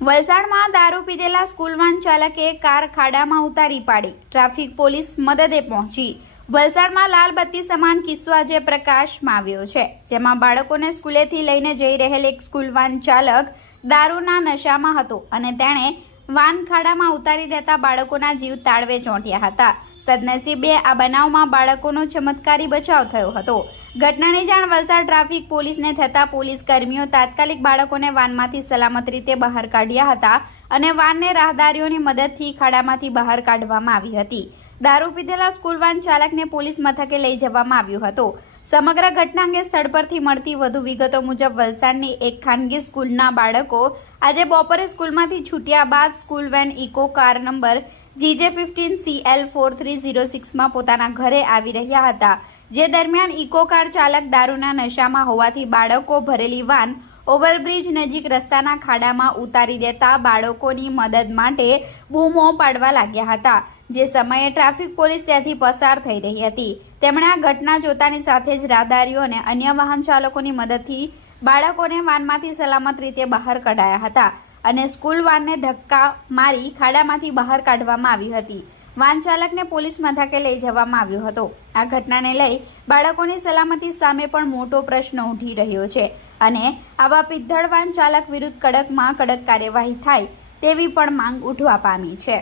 વલસાડમાં દારૂ પીધેલા school van ચાલકે કાર ખાડામાં ઉતારી પાડી, ટ્રાફિક પોલીસ મદદે પહોંચી। વલસાડમાં લાલ બત્તી સમાન કિસ્સો આજે પ્રકાશમાં આવ્યો છે, જેમાં બાળકોને સ્કૂલેથી લઈને જઈ રહેલ એક સ્કૂલ વાન ચાલક દારૂના નશામાં હતો અને તેણે વાન ખાડામાં ઉતારી દેતા બાળકોના જીવ તાળવે ચોંટ્યા હતા। સદનસીબે આ બનાવમાં બાળકોનો ચમત્કારી બચાવ થયો હતો। ઘટનાની જાણ વલસાડ ટ્રાફિક પોલીસને થતા પોલીસ કર્મીઓ તાત્કાલિક બાળકોને વાનમાંથી સલામત રીતે બહાર કાઢ્યા હતા અને વાનને રાહદારીઓની મદદથી ખાડામાંથી બહાર કાઢવામાં આવી હતી। દારૂ પીધેલા સ્કૂલ વાન ચાલકને પોલીસ મથકે લઈ જવામાં આવ્યો હતો। સમગ્ર ઘટના અંગે સ્થળ પરથી મળતી વધુ વિગતો મુજબ વલસાડની એક ખાનગી સ્કૂલના બાળકો આજે બપોરે સ્કૂલમાંથી છૂટ્યા બાદ school van Eco car number GJ15CL 4306માં પોતાના ઘરે આવી રહ્યા હતા, જે દરમિયાન ઇકો કાર ચાલક દારૂના નશામાં હોવાથી બાળકો ભરેલી વાન ઓવરબ્રિજ નજીક રસ્તાના ખાડામાં ઉતારી દેતા બાળકોની મદદ માટે બૂમો પાડવા લાગ્યા હતા। જે સમયે ટ્રાફિક પોલીસ ત્યાંથી પસાર થઈ રહી હતી, તેમણે આ ઘટના જોતાની સાથે જ રાહદારીઓ અને અન્ય વાહન ચાલકોની મદદથી બાળકોને વાનમાંથી સલામત રીતે બહાર કઢાયા હતા અને સ્કૂલ વાનને ધક્કા મારી ખાડામાંથી બહાર કાઢવામાં આવી હતી। વાન ચાલકને પોલીસ મથકે લઈ જવામાં આવ્યો હતો। આ ઘટનાને લઈ બાળકોની સલામતી સામે પણ મોટો પ્રશ્ન ઉઠી રહ્યો છે અને આવા પીધડ વાન ચાલક વિરુદ્ધ કડકમાં કડક કાર્યવાહી થાય તેવી પણ માંગ ઉઠવા પામી છે।